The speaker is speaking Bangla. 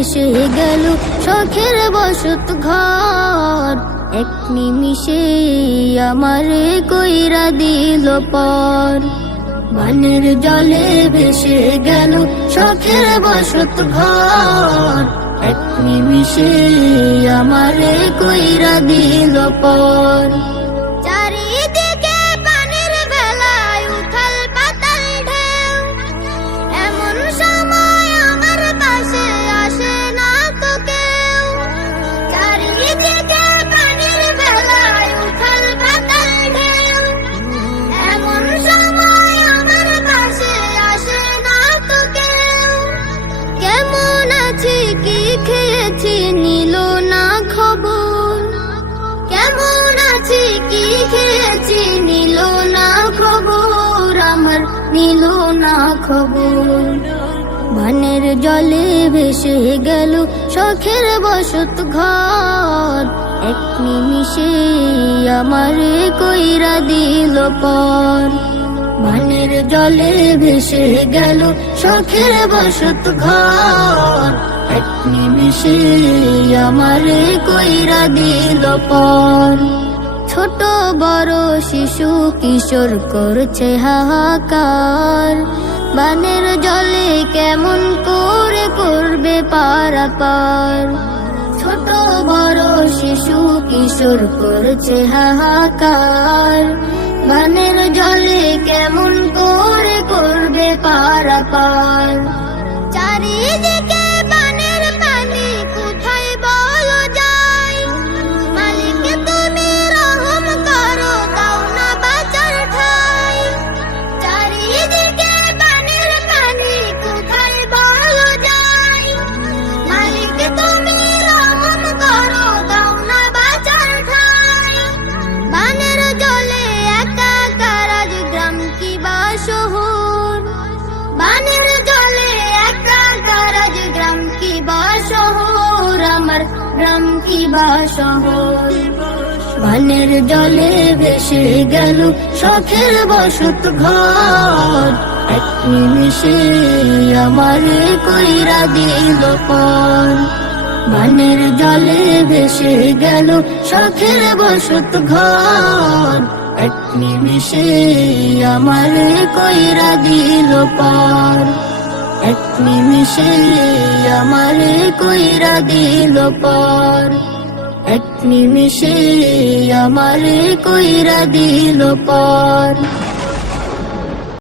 ভেসে গেল শখের বসত ঘর। এক নিমিষে আমারে কইরা দিল পর। বানের জলে ভেসে গেল শখের বসত ঘর। এক নিমিষে আমারে কইরা দিল পর। চারিদিকে পানির ভেলায় উথাল পাতাল ঢেউ, এমন সময় আমার পাশে আসে না তো কেউ। চারিদিকে পানির ভেলায় উথাল পাতাল ঢেউ, এমন সময় আমার পাশে আসে না তো কেউ। কেমন আছি কি খেয়েছি নিল না খবর, কেমন আছি কি খেয়েছি নিল না খবর, আমার নিল না খবর। বানের জলে ভেসে গেল শখের বসত ঘর। এক নিমিষে আমারে কইরা দিল পর। বানের জলে ভেসে গেল শখের বসত ঘর। এক নিমিষে আমারে কইরা দিল পর। ছোট বড় শিশু কিশোর করছে হাহাকার। বানের জলে কেমন করে করবে পারাপার। ছোট বড় শিশু কিশোর করছে হাহাকার। বানের জলে কেমন করে করবে পারাপার। চারিদিকে বানের পানি কোথায় বলো যায়, মালিক তুমি রহম করো দাও না বাঁচার ঠাই। চারিদিকে বানের পানি কোথায় বলো যায়, মালিক তুমি রহম করো দাও না বাঁচার ঠাই। বানের জলে একাকার আজ গ্রাম কি বা শহর, বানের জলে একাকার আজ গ্রাম কি বা শহর, আমার গ্রাম কি বা শহর। বানের জলে ভেসে গেল শখের বসত ঘর। এক নিমিষে আমারে কইরা দিল পর। বানের জলে ভেসে গেল শখের বসত ঘর। এক নিমিষে আমারে কইরা দিল পর। এক নিমিষে আমারে কইরা দিল পর। এক নিমিষে আমারে কইরা দিল পর।